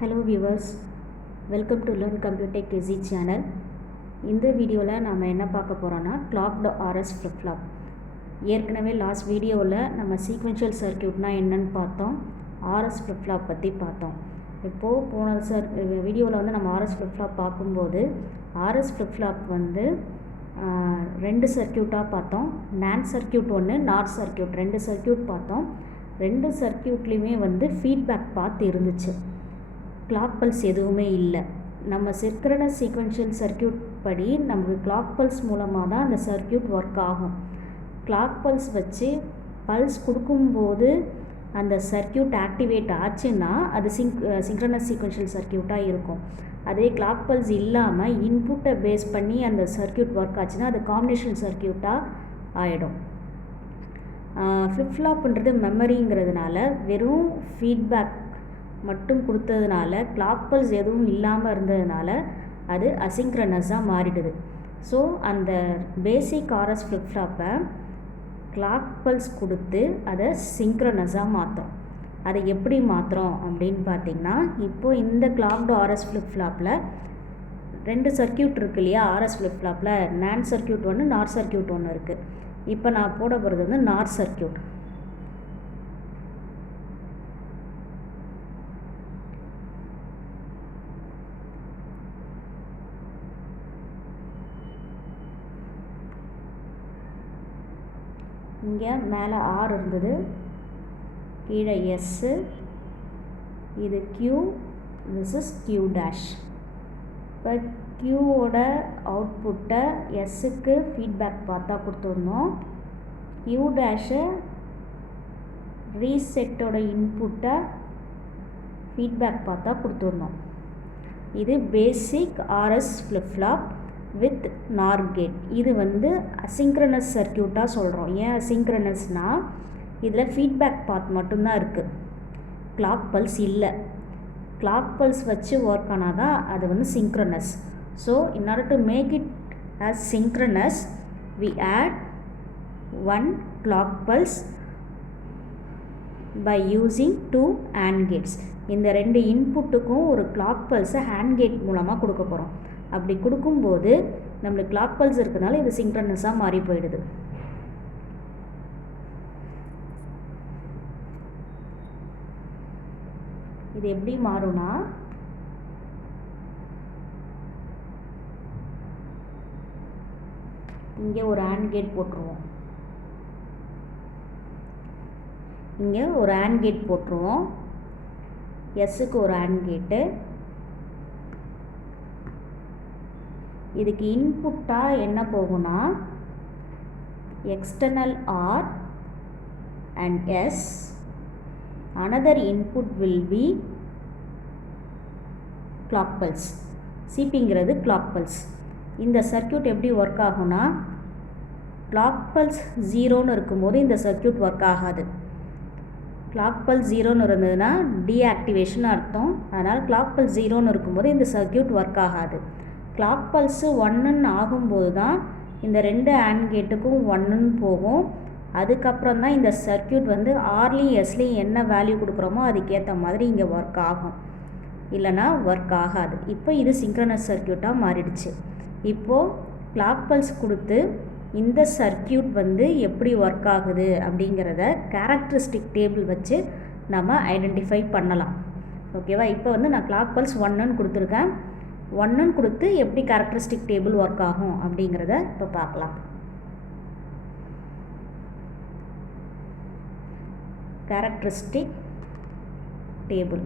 Hello viewers, welcome to Learn Computer Easy channel. இந்த வீடியோவில் நாம் என்ன பார்க்க போகிறோன்னா clocked RS flip-flop. ஏற்கனவே லாஸ்ட் வீடியோவில் நம்ம சீக்வென்ஷியல் சர்க்கியூட்னா என்னன்னு பார்த்தோம், RS flip-flop பற்றி பார்த்தோம். இப்போது போன வீடியோவில் வந்து நம்ம RS flip-flop பார்க்கும்போது RS flip-flop வந்து ரெண்டு சர்க்கியூட்டாக பார்த்தோம். NAND சர்க்கியூட் ஒன்று, நார் சர்க்கியூட், ரெண்டு சர்க்கியூட் பார்த்தோம். ரெண்டு சர்க்கியூட்லேயுமே வந்து ஃபீட்பேக் பாத் இருந்துச்சு, கிளாக் பல்ஸ் எதுவுமே இல்லை. நம்ம சின்க்ரனஸ் சீக்வென்ஷியல் சர்க்கியூட் படி நமக்கு கிளாக் பல்ஸ் மூலமாக தான் அந்த சர்க்கியூட் ஒர்க் ஆகும். கிளாக் பல்ஸ் வச்சு பல்ஸ் கொடுக்கும்போது அந்த சர்க்கியூட் ஆக்டிவேட் ஆச்சுன்னா அது சின்க்ரனஸ் சீக்வென்ஷியல் சர்க்கியூட்டாக இருக்கும். அதே கிளாக் பல்ஸ் இல்லாமல் இன்புட்டை பேஸ் பண்ணி அந்த சர்க்கியூட் ஒர்க் ஆச்சுன்னா அது காம்பினேஷன் சர்க்கியூட்டாக ஆகிடும். ஃப்ளிப்-ஃப்ளாப்ன்றது மெமரிங்கிறதுனால வெறும் ஃபீட்பேக் மட்டும் கொடுத்ததுனால கிளாக் பல்ஸ் எதுவும் இல்லாமல் இருந்ததுனால அது அசிங்க்ரனஸாக மாறிடுது. ஸோ அந்த பேசிக் RS ஃப்ளிப்-ஃப்ளாப்பை கிளாக் பல்ஸ் கொடுத்து அதை சிங்க்ரனஸாக மாற்றோம். அதை எப்படி மாற்றுறோம் அப்படின்னு பார்த்திங்கன்னா, இப்போது இந்த கிளாக்டு RS ஃப்ளிப்-ஃப்ளாப்பில் ரெண்டு சர்க்கியூட் இருக்குது இல்லையா. RS ஃப்ளிப்-ஃப்ளாப்பில் NAND சர்க்கியூட் ஒன்று, நார் சர்க்கியூட் ஒன்று இருக்குது. இப்போ நான் போட போகிறது வந்து நார் சர்க்கியூட். இங்கே மேலே R இருந்தது, கீழே S, இது Q, this is Q dash. இப்போ Qவோட அவுட்புட்டை Sக்கு ஃபீட்பேக் பார்த்தா கொடுத்துருந்தோம். Q டேஷை ரீசெட்டோட இன்புட்டை ஃபீட்பேக் பார்த்தா கொடுத்துருந்தோம். இது பேசிக் RS flip-flop with NOR gate. இது வந்து அசிங்க்ரனஸ் சர்க்கியூட்டாக சொல்கிறோம். ஏன் அசிங்க்ரனஸ்னால் இதில் ஃபீட்பேக் பாத் மட்டும்தான் இருக்குது, கிளாக் பல்ஸ் இல்லை. கிளாக் பல்ஸ் வச்சு ஒர்க் ஆனால் தான் அது வந்து synchronous. So in order to make it as synchronous we add one clock pulse by using two AND gates. இந்த ரெண்டு இன்புட்டுக்கும் ஒரு கிளாக் பல்ஸை ஹேண்ட் கேட் மூலமாக கொடுக்க போகிறோம். அப்படி கொடுக்கும்போது நம்மளுக்கு கிளாக் பல்ஸ் இருக்கிறதுனால இது சிங்க்ரனஸாக மாறி போயிடுது. இது எப்படி மாறும்னா, இங்கே ஒரு AND கேட் போட்டுருவோம், இங்கே ஒரு AND கேட் போட்டுருவோம், எஸ்ஸுக்கு ஒரு AND கேட்டு. இதுக்கு இன்புட்டாக என்ன போகும்னா external R and S. another input will be clock pulse. CPங்கிறது clock pulse. இந்த சர்க்கியூட் எப்படி ஒர்க் ஆகும்னா, clock pulse 0ன்னு இருக்கும்போது இந்த சர்க்கியூட் ஒர்க் ஆகாது. clock pulse 0ன்னு இருந்ததுன்னா டீஆக்டிவேஷன் அர்த்தம். அதனால் clock pulse 0ன்னு இருக்கும்போது இந்த சர்க்கியூட் ஒர்க் ஆகாது. கிளாக் பல்ஸு 1ன்னு ஆகும்போது தான் இந்த ரெண்டு AND கேட்டுக்கும் 1ன்னு போகும். அதுக்கப்புறம் தான் இந்த சர்க்கியூட் வந்து ஆர்லையும் எஸ்லையும் என்ன வேல்யூ கொடுக்குறோமோ அதுக்கேற்ற மாதிரி இங்கே ஒர்க் ஆகும், இல்லைனா ஒர்க் ஆகாது. இப்போ இது சிங்க்ரனஸ் சர்க்கியூட்டாக மாறிடுச்சு. இப்போது கிளாக் பல்ஸ் கொடுத்து இந்த சர்க்கியூட் வந்து எப்படி ஒர்க் ஆகுது அப்படிங்கிறத கேரக்டரிஸ்டிக் டேபிள் வச்சு நம்ம ஐடென்டிஃபை பண்ணலாம். ஓகேவா. இப்போ வந்து நான் கிளாக் பல்ஸ் 1ன்னு கொடுத்துருக்கேன். 1ன்னு கொடுத்து எப்படி கேரக்டரிஸ்டிக் டேபிள் ஒர்க் ஆகும் அப்படிங்கிறத இப்போ பார்க்கலாம். Characteristic table,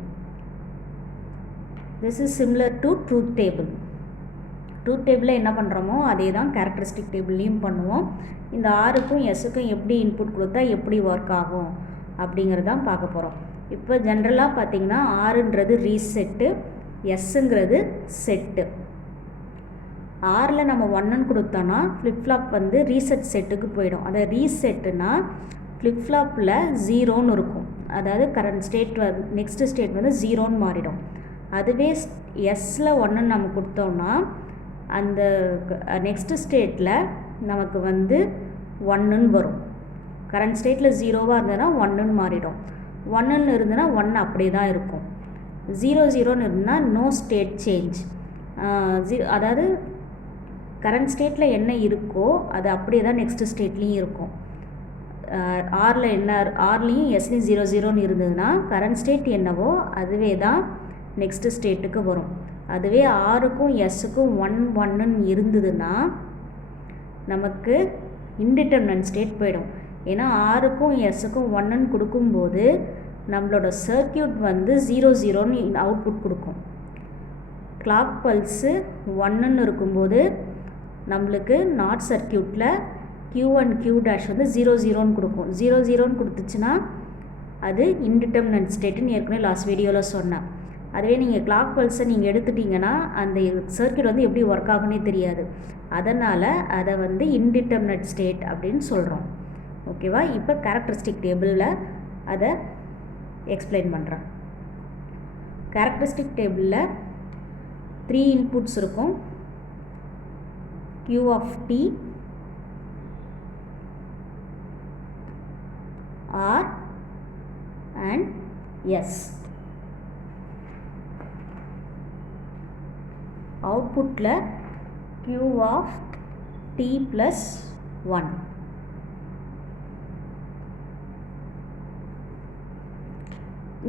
this is similar to truth table. Truth டேபிளில் என்ன பண்ணுறோமோ அதே தான் கேரக்டரிஸ்டிக் டேபிள்லையும் பண்ணுவோம். இந்த ஆருக்கும் எஸ்ஸுக்கும் எப்படி இன்புட் கொடுத்தா எப்படி ஒர்க் ஆகும் அப்படிங்கிறதான் பார்க்க போகிறோம். இப்போ ஜென்ரலாக பார்த்திங்கன்னா ஆறுன்றது ரீசெட்டு, எஸ்ஸுங்கிறது செட்டு. ஆரில் நம்ம 1ன்னு கொடுத்தோன்னா ஃப்ளிப்-ஃப்ளாப் வந்து ரீசெட் செட்டுக்கு போயிடும். அதை ரீசெட்டுனா ஃப்ளிப்-ஃப்ளாப்பில் 0ன்னு இருக்கும், அதாவது கரண்ட் ஸ்டேட் நெக்ஸ்ட்டு ஸ்டேட் வந்து 0ன்னு மாறிடும். அதுவே எஸ்ஸில் 1ன்னு நம்ம கொடுத்தோம்னா அந்த நெக்ஸ்ட்டு ஸ்டேட்டில் நமக்கு வந்து 1ன்னு வரும். கரண்ட் ஸ்டேட்டில் 0வாக இருந்ததுன்னா 1ன்னு மாறிடும். 1ன்னு இருந்ததுன்னா 1 அப்படியே தான் இருக்கும். 0 இருந்தால் நோ ஸ்டேட் சேஞ்ச். அதாவது கரண்ட் ஸ்டேட்டில் என்ன இருக்கோ அது அப்படியே தான் நெக்ஸ்ட்டு ஸ்டேட்லேயும் இருக்கும். ஆரில் என்ன ஆர்லேயும் எஸ்லேயும் 0 இருந்ததுன்னா கரண்ட் ஸ்டேட் என்னவோ அதுவே தான் நெக்ஸ்ட்டு ஸ்டேட்டுக்கு வரும். அதுவே ஆருக்கும் எஸ்ஸுக்கும் 1 இருந்ததுன்னா நமக்கு இன்டிட்டர்மினன்ட் ஸ்டேட் போயிடும். ஏன்னா ஆருக்கும் எஸ்ஸுக்கும் 1 கொடுக்கும்போது நம்மளோட சர்க்கியூட் வந்து 0 அவுட்புட் கொடுக்கும். கிளாக் பல்ஸு 1 இருக்கும்போது நம்மளுக்கு நாட் சர்க்கியூட்டில் Q1 Q' வந்து 0 கொடுக்கும். 0 கொடுத்துச்சுன்னா அது இன்டிட்டர்மினன்ட் ஸ்டேட்டுன்னு ஏற்கனவே லாஸ்ட் வீடியோவில் சொன்னேன். அதுவே நீங்கள் கிளாக் பல்ஸை நீங்கள் எடுத்துட்டிங்கன்னா அந்த சர்க்கியூட் வந்து எப்படி ஒர்க் ஆகுன்னே தெரியாது. அதனால் அதை வந்து இன்டிட்டர்மினன்ட் ஸ்டேட் அப்படின்னு சொல்கிறோம். ஓகேவா? இப்போ கேரக்டரிஸ்டிக் டேபிளில் அதை எக்ஸ்பிளைன் பண்ணுறேன். கேரக்டரிஸ்டிக் டேபிளில் 3 இன்புட்ஸ் இருக்கும். Q of t, R and S. அவுட்புட்டில் Q of t plus 1.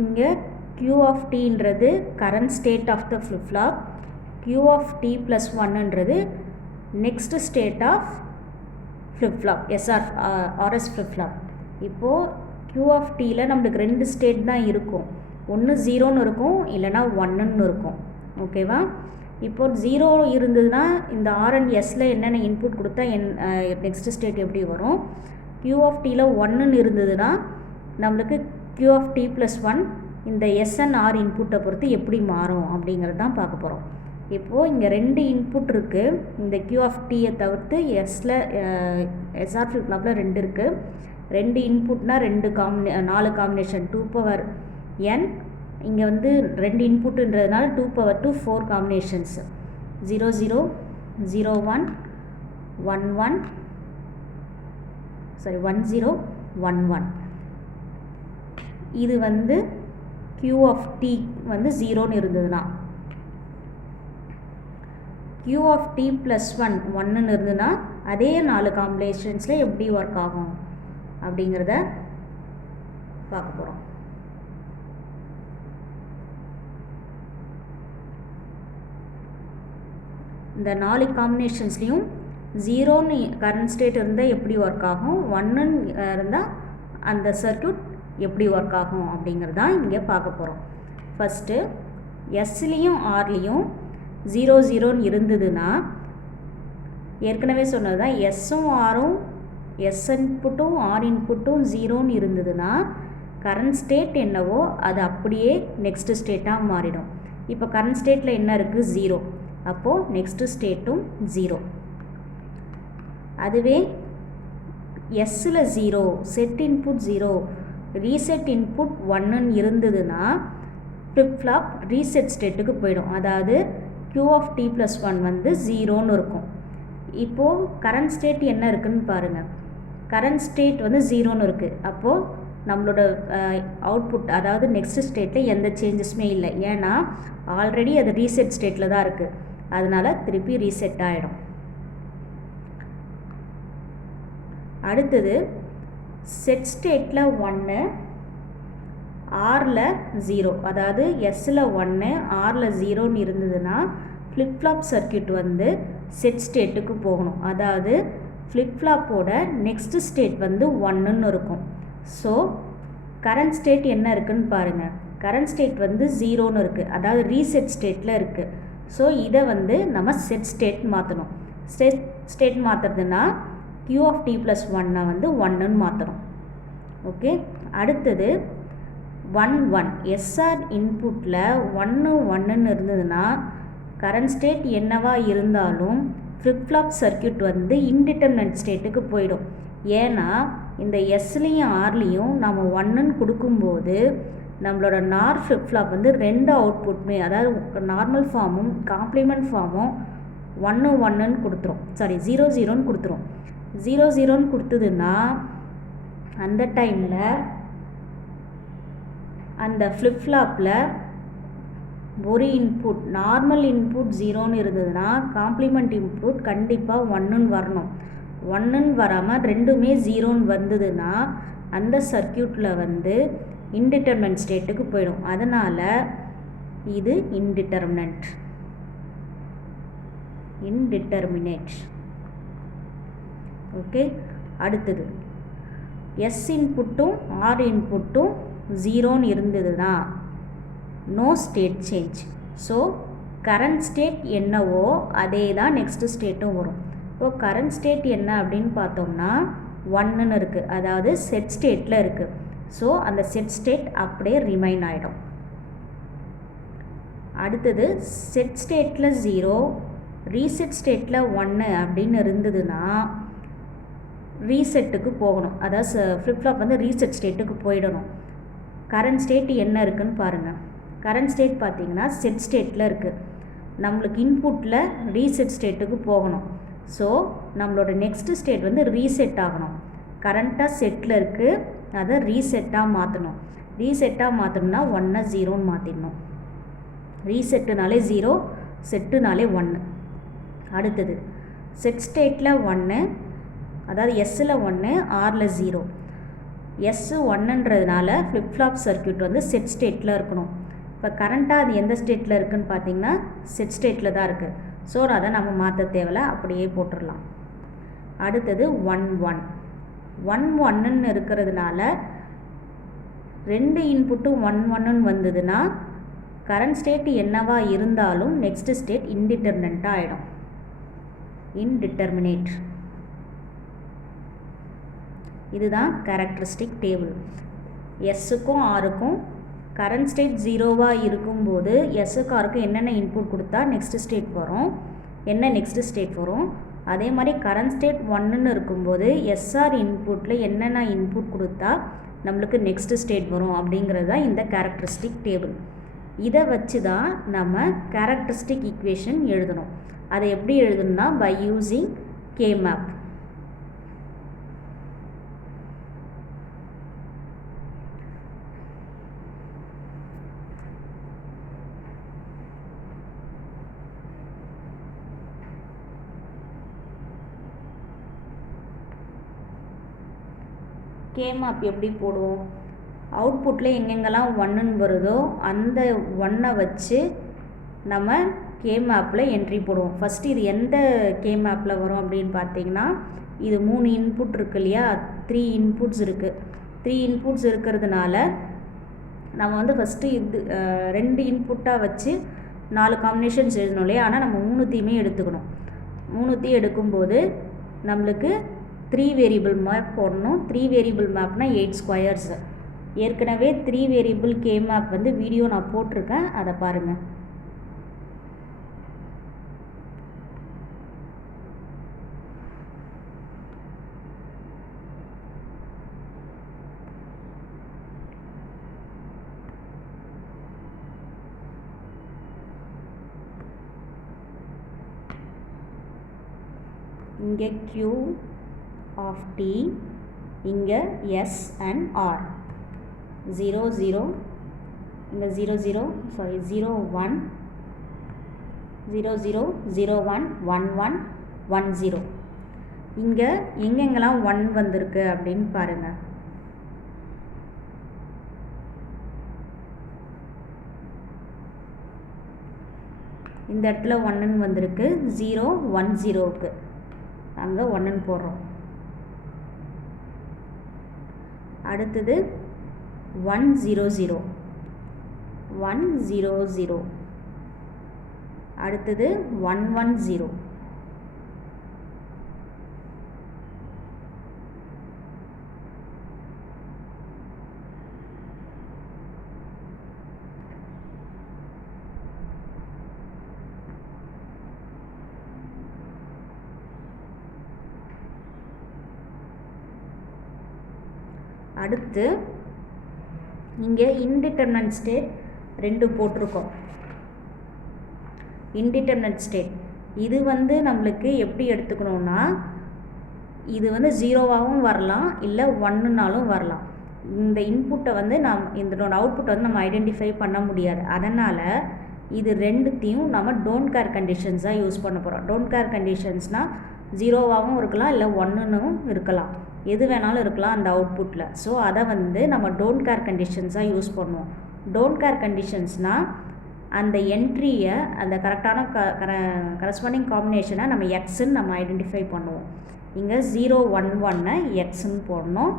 இங்கே Q of tன்றது current state of the flip flop. Q of t plus 1ன்றது next state of flip flop RS flip flop. இப்போது Q of tயில் நம்மளுக்கு 2 state தான் இருக்கும். ஒன்று 0 இருக்கும், இல்லைனா 1 இருக்கும். ஓகேவா? இப்போது 0 இருந்ததுன்னா இந்த R and Sல என்னென்ன இன்புட் கொடுத்தா நெக்ஸ்ட் ஸ்டேட் எப்படி வரும்? Q of tயில் 1 இருந்ததுன்னா நம்மளுக்கு Q of t plus 1 இந்த S and R இன்புட்டை பொறுத்து எப்படி மாறும் அப்படிங்கிறது தான் பார்க்க போகிறோம். இப்போது இங்கே 2 இன்புட் இருக்குது. இந்த Q of tயை தவிர்த்து Sல SR ஃப்ளிப் ஃப்ளாப்பில் 2 இருக்குது. 2 இன்புட்னா 4 காம்பினேஷன் 2 power n. இங்கே வந்து 2 இன்புட்டுன்றதுனால 2 power 2 4 காம்பினேஷன்ஸ் 0 0 0 1 1 1 சாரி 1 0 1 1. இது வந்து Q of t வந்து 0 இருந்ததுன்னா, Q of t plus 1 1 இருந்ததுன்னா அதே 4 காம்பினேஷன்ஸில் எப்படி ஒர்க் ஆகும் அப்படிங்கிறத பார்க்க போகிறோம். இந்த 4 காம்பினேஷன்ஸ்லேயும் 0ன்னு கரண்ட் ஸ்டேட் இருந்தால் எப்படி ஒர்க் ஆகும், 1ன்னு இருந்தால் அந்த சர்க்கியூட் எப்படி ஒர்க் ஆகும் அப்படிங்கிறது தான் இங்கே பார்க்க போகிறோம். ஃபஸ்ட்டு எஸ்லேயும் ஆர்லேயும் 0 இருந்ததுன்னா ஏற்கனவே சொன்னது தான் எஸ்ஸும் ஆரும் எஸ் இன்புட்டும் ஆர் இன்புட்டும் 0 இருந்ததுன்னா கரண்ட் ஸ்டேட் என்னவோ அது அப்படியே நெக்ஸ்ட் ஸ்டேட்டாக மாறிடும். இப்போ கரண்ட் ஸ்டேட்டில் என்ன இருக்குது? 0. அப்போது நெக்ஸ்ட்டு ஸ்டேட்டும் 0. அதுவே எஸ்ஸில் 0, செட் இன்புட் 0, ரீசெட் இன்புட் 1 இருந்ததுன்னா ஃப்ளிப் ஃப்ளாப் ரீசெட் ஸ்டேட்டுக்கு போயிடும். அதாவது Q of t plus 1 வந்து 0ன்னு இருக்கும். இப்போது கரண்ட் ஸ்டேட் என்ன இருக்குதுன்னு பாருங்கள். கரண்ட் ஸ்டேட் வந்து 0ன்னு இருக்குது. அப்போது நம்மளோட அவுட்புட் அதாவது நெக்ஸ்ட் ஸ்டேட்டில் எந்த சேஞ்சஸுமே இல்லை. ஏன்னா ஆல்ரெடி அது ரீசெட் ஸ்டேட்டில் தான் இருக்குது. அதனால் திருப்பி ரீசெட் ஆகிடும். அடுத்தது செட் ஸ்டேட்டில் 1, ஆரில் 0, அதாவது எஸ்ஸில் 1 ஆரில் 0ன்னு இருந்ததுன்னா ஃப்ளிப் ஃப்ளாப் சர்க்கியூட் வந்து செட் ஸ்டேட்டுக்கு போகணும். அதாவது ஃப்ளிப் ஃப்ளாப்போட நெக்ஸ்ட் ஸ்டேட் வந்து 1ன்னு இருக்கும். ஸோ கரண்ட் ஸ்டேட் என்ன இருக்குதுன்னு பாருங்கள். கரண்ட் ஸ்டேட் வந்து 0ன்னு இருக்குது, அதாவது ரீசெட் ஸ்டேட்டில் இருக்குது. ஸோ இதை வந்து நம்ம செட் ஸ்டேட் மாற்றணும். ஸ்டேட் மாற்றுறதுன்னா Q of t plus 1 வந்து 1ன்னு மாற்றணும். ஓகே. அடுத்தது 1 1 SR இன்புட்டில் 1 1ன்னு இருந்ததுன்னா கரண்ட் ஸ்டேட் என்னவா இருந்தாலும் ஃப்ளிப் ஃப்ளாப் சர்க்கியூட் வந்து இன்டிட்டர்மினன்ட் ஸ்டேட்டுக்கு போயிடும். ஏன்னா இந்த எஸ்லேயும் ஆர்லேயும் நம்ம 1ன்னு கொடுக்கும்போது நம்மளோட நார் ஃப்ளிப் ஃப்ளாப் வந்து 2 அவுட்புட்மே, அதாவது நார்மல் ஃபார்மும் காம்ப்ளிமெண்ட் ஃபார்மும் 1 1ன்னு கொடுத்துரும். சாரி 0 0ன்னு கொடுத்துரும். 0 0ன்னு கொடுத்ததுன்னா அந்த டைமில் அந்த ஃப்ளிப் ஃப்ளாப்பில் ஒரு இன்புட் நார்மல் இன்புட் 0ன்னு இருந்ததுன்னா காம்ப்ளிமெண்ட் இன்புட் கண்டிப்பாக 1ன்னு வரணும். 1ன்னு வராமல் ரெண்டுமே 0ன்னு வந்ததுன்னா அந்த சர்க்கியூட்டில் வந்து இன்டிட்டர்மினன்ட் ஸ்டேட்டுக்கு போயிடும். அதனால் இது இன்டிட்டர்மினேட். ஓகே. அடுத்தது எஸ் இன்புட்டும் ஆர் இன்புட்டும் 0ன்னு இருந்ததுன்னா no state change. So current state என்னவோ அதே தான் நெக்ஸ்ட் ஸ்டேட்டும் வரும். இப்போது கரண்ட் ஸ்டேட் என்ன அப்படின்னு பார்த்தோம்னா 1ன்னு இருக்குது, அதாவது செட் ஸ்டேட்டில் இருக்குது. ஸோ அந்த செட் ஸ்டேட் அப்படியே ரிமைன் ஆகிடும். அடுத்தது செட் ஸ்டேட்டில் 0 ரீசெட் ஸ்டேட்டில் 1 அப்படின்னு இருந்ததுன்னா ரீசெட்டுக்கு போகணும். அதாவது ஃப்ளிப்ஃப்ளாப் வந்து ரீசெட் ஸ்டேட்டுக்கு போயிடணும். கரண்ட் ஸ்டேட் என்ன இருக்குதுன்னு பாருங்கள். கரண்ட் ஸ்டேட் பார்த்திங்கன்னா செட் ஸ்டேட்டில் இருக்குது. நம்மளுக்கு இன்புட்டில் ரீசெட் ஸ்டேட்டுக்கு போகணும். ஸோ நம்மளோட நெக்ஸ்ட்டு ஸ்டேட் வந்து ரீசெட் ஆகணும். கரண்ட்டாக செட்டில் இருக்குது, அதை ரீசெட்டாக மாற்றணும். ரீசெட்டாக மாற்றணும்னா 1 0ன்னு மாற்றிடணும். ரீசெட்டுனாலே 0, செட்டுனாலே 1. அடுத்தது செட் ஸ்டேட்டில் 1, அதாவது எஸ்ஸில் 1 ஆரில் 0. எஸ் 1ன்றதுனால ஃப்ளிப்ஃப்ளாப் சர்க்கியூட் வந்து செட் ஸ்டேட்டில் இருக்கணும். இப்போ கரண்ட்டாக அது எந்த ஸ்டேட்டில் இருக்குதுன்னு பார்த்தீங்கன்னா செட் ஸ்டேட்டில் தான் இருக்குது. ஸோ அதை நம்ம மாற்ற தேவையில்ல, அப்படியே போட்டுடலாம். அடுத்தது 1 1ன்னு இருக்கிறதுனால ரெண்டு இன்புட்டும் 1 1ன்னு வந்ததுன்னா கரண்ட் ஸ்டேட் என்னவா இருந்தாலும் நெக்ஸ்ட் ஸ்டேட் இன்டிட்டர்மினண்ட்டாக ஆகிடும். இன்டிட்டர்மினேட். இதுதான் கேரக்டரிஸ்டிக் டேபிள். எஸ்ஸுக்கும் ஆருக்கும் கரண்ட் ஸ்டேட் 0வாக இருக்கும்போது எஸ்ஸுக்கு ஆருக்கும் என்னென்ன இன்புட் கொடுத்தா நெக்ஸ்ட் ஸ்டேட் வரும், என்ன நெக்ஸ்ட் ஸ்டேட் வரும். அதே மாதிரி கரண்ட் ஸ்டேட் 1ன்னு இருக்கும்போது எஸ்ஆர் இன்புட்டில் என்னென்ன இன்புட் கொடுத்தா நம்மளுக்கு நெக்ஸ்ட் ஸ்டேட் வரும் அப்படிங்கிறது தான் இந்த கேரக்டரிஸ்டிக் டேபிள். இதை வச்சு தான் நம்ம கேரக்டரிஸ்டிக் ஈக்குவேஷன் எழுதணும். அதை எப்படி எழுதணும்னா பை யூஸிங் K-map. K-map எப்படி போடுவோம்? அவுட்புட்டில் எங்கெங்கெல்லாம் 1ன்னு வருதோ அந்த 1ஐ வச்சு நம்ம K-mapல என்ட்ரி போடுவோம். ஃபஸ்ட்டு இது எந்த K-mapல வரும் அப்படின்னு பார்த்தீங்கன்னா, இது 3 இன்புட் இருக்கு இல்லையா, 3 இன்புட்ஸ் இருக்குது. 3 இன்புட்ஸ் இருக்கிறதுனால நம்ம வந்து ஃபஸ்ட்டு இது 2 இன்புட்டாக வச்சு 4 காம்பினேஷன்ஸ் எழுதணும் இல்லையா. ஆனால் நம்ம 3த்தையுமே எடுத்துக்கணும். 3த்தையும் எடுக்கும்போது நம்மளுக்கு 3 வேரியபிள் மேப் போடணும். 3 வேரியபிள் மேப்னா 8 ஸ்கொயர்ஸ். ஏற்கனவே 3 வேரியபிள் K-map வந்து வீடியோ நான் போட்டிருக்கேன், அதை பாருங்கள். இங்கே Q of T, இங்கே S and R. 0 0, இங்கே 0 0, sorry 0 1, 0 0, 0 1, 1 1, 1 0. இங்கே எங்கெங்கெல்லாம் 1 வந்திருக்கு அப்படின்னு பாருங்கள். இந்த இடத்துல 1ன்னு வந்திருக்கு. 0 1 0க்கு அங்கே 1ன்னு போடுறோம். அடுத்தது 1 0 0, 1 0 0. அடுத்தது 1 1 0. அடுத்து இங்கே இன்டிட்டர்மினன்ட் ஸ்டேட் 2 போட்டிருக்கோம். இன்டிட்டர்மினன்ட் ஸ்டேட் இது வந்து நம்மளுக்கு எப்படி எடுத்துக்கணும்னா, இது வந்து 0வாகவும் வரலாம், இல்லை 1னாலும் வரலாம். இந்த இன்புட்டை வந்து இதனோட அவுட்புட்டை வந்து நம்ம ஐடென்டிஃபை பண்ண முடியாது. அதனால் இது ரெண்டுத்தையும் நம்ம டோன்ட் கேர் கண்டிஷன்ஸாக யூஸ் பண்ண போகிறோம். டோன்ட் கேர் கண்டிஷன்ஸ்னால் 0வாகவும் இருக்கலாம், இல்லை 1னும் இருக்கலாம், எது வேணாலும் இருக்கலாம் அந்த அவுட்புட்டில். ஸோ அதை வந்து நம்ம டோன்ட் கேர் கண்டிஷன்ஸாக யூஸ் பண்ணுவோம். டோன்ட் கேர் கண்டிஷன்ஸ்னால் அந்த என்ட்ரியை, அந்த கரெக்டான கரஸ்பாண்டிங் காம்பினேஷனை நம்ம எக்ஸுன்னு நம்ம ஐடென்டிஃபை பண்ணுவோம். இங்கே 011 எக்ஸுன்னு போடணும்,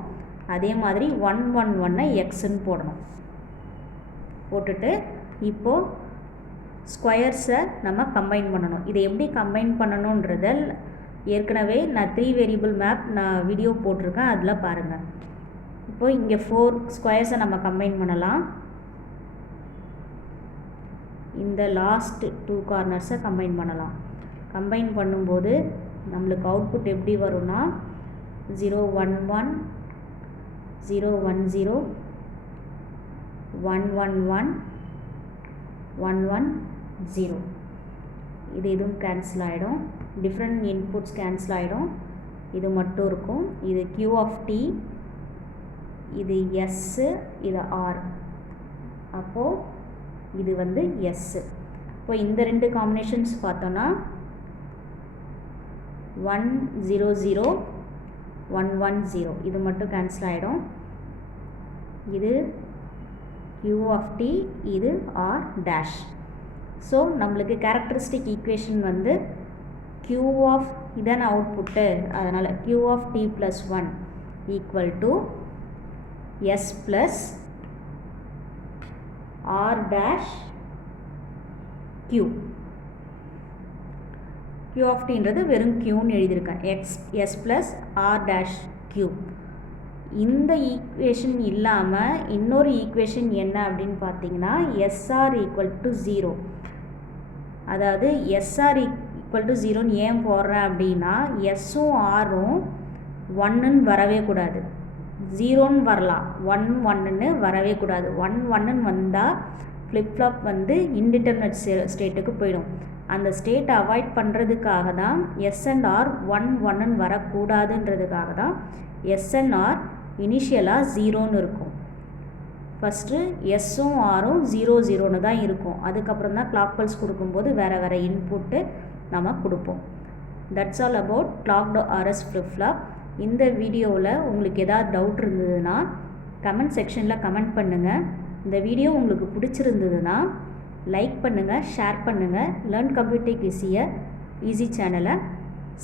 அதே மாதிரி 111 எக்ஸுன்னு போடணும். போட்டுட்டு இப்போது ஸ்கொயர்ஸை நம்ம கம்பைன் பண்ணணும். இதை எப்படி கம்பைன் பண்ணணுன்றத ஏற்கனவே நான் 3 வேரியபிள் மேப் நான் வீடியோ போட்டிருக்கேன், அதில் பாருங்கள். இப்போது இங்கே 4 ஸ்கொயர்ஸை நம்ம கம்பைன் பண்ணலாம். இந்த லாஸ்ட் 2 கார்னர்ஸை கம்பைன் பண்ணலாம். கம்பைன் பண்ணும்போது நம்மளுக்கு அவுட்புட் எப்படி வரும்னா 011 010 111 110. இது இதுவும் கேன்சல் ஆகிடும், டிஃப்ரெண்ட் இன்புட்ஸ் கேன்சல் ஆகிடும், இது மட்டும் இருக்கும். இது Q of t, இது S, இது R. அப்போது இது வந்து S. இப்போ இந்த ரெண்டு காம்பினேஷன்ஸ் பார்த்தோன்னா 100 110 இது மட்டும் கேன்சல் ஆகிடும். இது Q of t, இது R dash. ஸோ நம்மளுக்கு கேரக்டரிஸ்டிக் ஈக்குவேஷன் வந்து Q of இதான அவுட்புட்டு, அதனால் Q of t plus 1 equal to S plus R dash Q. Q of tன்றது வெறும் Qன்னு எழுதியிருக்கேன், S plus R dash Q. இந்த ஈக்குவேஷன் இல்லாமல் இன்னொரு ஈக்குவேஷன் என்ன அப்படின்னு பார்த்தீங்கன்னா SR equal to 0. அதாவது SR equal to 0ன்னு ஏன் போடுறேன் அப்படின்னா எஸ்ஸும் ஆரும் 1ன்னு வரவே கூடாது, 0ன்னு வரலாம், 1 வரவே கூடாது. 1 வந்தால் ஃப்ளிப்ஃப்ளாப் வந்து இன்டிட்டர்மினேட் ஸ்டேட்டுக்கு போயிடும். அந்த ஸ்டேட்டை அவாய்ட் பண்ணுறதுக்காக தான் எஸ் அண்ட் ஆர் 1 வரக்கூடாதுன்றதுக்காக தான் எஸ் அண்ட் ஆர் இனிஷியலாக 0ன்னு இருக்கும். ஃபஸ்ட்டு எஸ்ஸும் ஆரும் 0 தான் இருக்கும். அதுக்கப்புறம் தான் கிளாக் பல்ஸ் கொடுக்கும்போது வேறு இன்புட்டு நம்ம கொடுப்போம். That's all about clocked RS flip-flop. இந்த வீடியோவில் உங்களுக்கு ஏதாவது டவுட் இருந்ததுன்னா கமெண்ட் செக்ஷனில் கமெண்ட் பண்ணுங்கள். இந்த வீடியோ உங்களுக்கு பிடிச்சிருந்ததுன்னா லைக் பண்ணுங்கள், ஷேர் பண்ணுங்கள். லேர்ன் கம்ப்யூட்டிக் ஈஸி சேனலை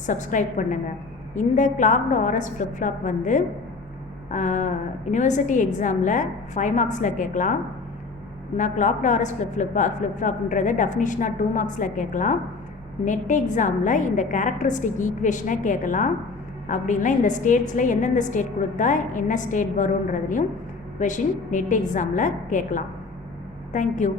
சப்ஸ்கிரைப் பண்ணுங்கள். இந்த கிளாக்டு RS ஃப்ளிப்ஃப்ளாப் வந்து யூனிவர்சிட்டி எக்ஸாமில் 5 மார்க்ஸில் கேட்கலாம். நான் கிளாக்டு RS ஃப்ளிப்ஃப்ளாப்ன்றதை டெஃபினிஷனாக 2 மார்க்ஸில் கேட்கலாம். நெட் எக்ஸாமில் இந்த கேரக்டரிஸ்டிக் ஈக்குவேஷனை கேட்கலாம். அப்படின்னா இந்த ஸ்டேட்ஸில் எந்தெந்த ஸ்டேட் கொடுத்தா என்ன ஸ்டேட் வரும்ன்றதுலையும் கொஷின் நெட் எக்ஸாமில் கேட்கலாம். தேங்க்யூ.